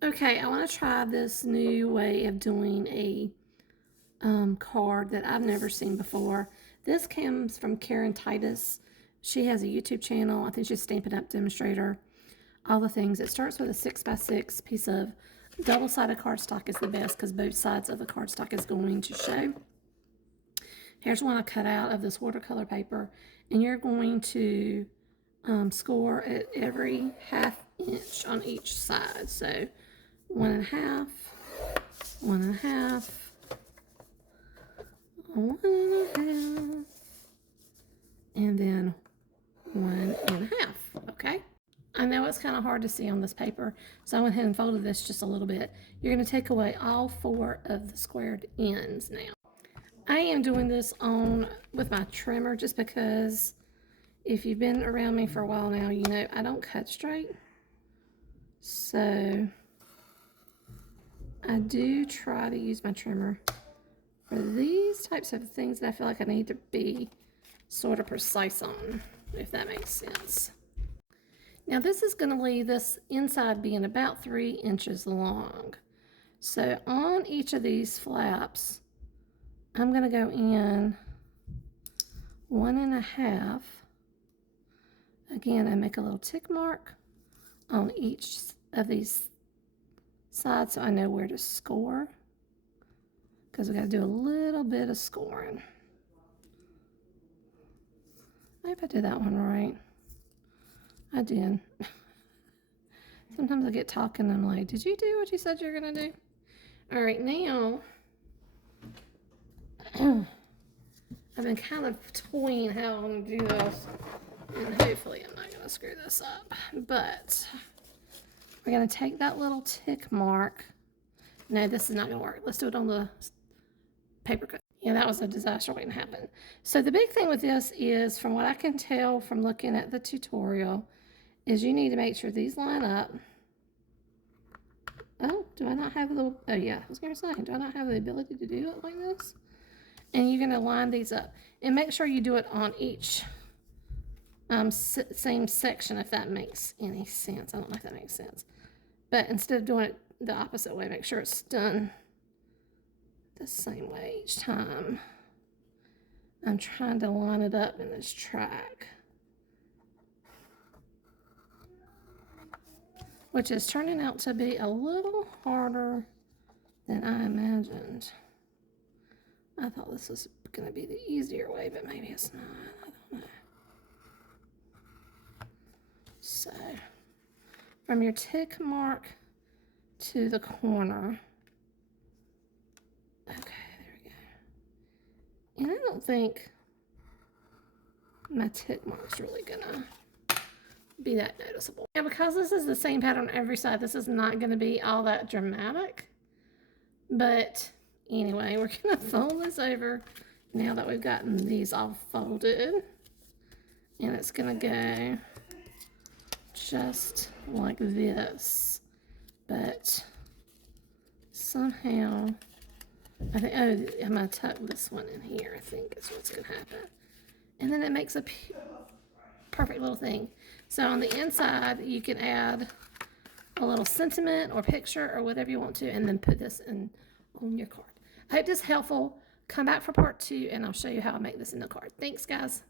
Okay, I want to try this new way of doing a card that I've never seen before. This comes from Karen Titus. She has a YouTube channel. I think she's Stampin' Up! Demonstrator. All the things. It starts with a 6x6 piece of double-sided cardstock is the best because both sides of the cardstock is going to show. Here's one I cut out of this watercolor paper, and you're going to score at every 1/2 inch on each side. So 1.5, 1.5, 1.5, and then 1.5. Okay. I know it's kind of hard to see on this paper, so I went ahead and folded this just a little bit. You're going to take away all 4 of the squared ends now. I am doing this with my trimmer just because if you've been around me for a while now, you know I don't cut straight. So I do try to use my trimmer for these types of things that I feel like I need to be sort of precise on, if that makes sense. Now this is going to leave this inside being about 3 inches long. So on each of these flaps, I'm going to go in 1.5. Again, I make a little tick mark on each of these sides so I know where to score, because we got to do a little bit of scoring. I hope I did that one right. I did. Sometimes I get talking and I'm like, did you do what you said you were going to do? All right, now I've been kind of toying how I'm going to do this, and hopefully I'm not going to screw this up. But we're going to take that little tick mark. No, this is not going to work. Let's do it on the paper cut. Yeah, that was a disaster waiting to happen. So the big thing with this is, from what I can tell from looking at the tutorial, is you need to make sure these line up. Oh, do I not have the, oh yeah, I was going to say, do I not have the ability to do it like this? And you're going to line these up. And make sure you do it on each same section, if that makes any sense. I don't know if that makes sense. But instead of doing it the opposite way, make sure it's done the same way each time. I'm trying to line it up in this track, which is turning out to be a little harder than I imagined. I thought this was going to be the easier way, but maybe it's not. I don't know. So, from your tick mark to the corner. Okay, there we go. And I don't think my tick mark's really gonna be that noticeable. Now, because this is the same pattern on every side, this is not gonna be all that dramatic. But anyway, we're gonna fold this over now that we've gotten these all folded. And it's gonna go just like this. But somehow, I think, oh, I'm going to tuck this one in here, I think is what's going to happen. And then it makes a perfect little thing. So on the inside, you can add a little sentiment or picture or whatever you want to, and then put this in on your card. I hope this is helpful. Come back for part 2, and I'll show you how I make this in the card. Thanks, guys.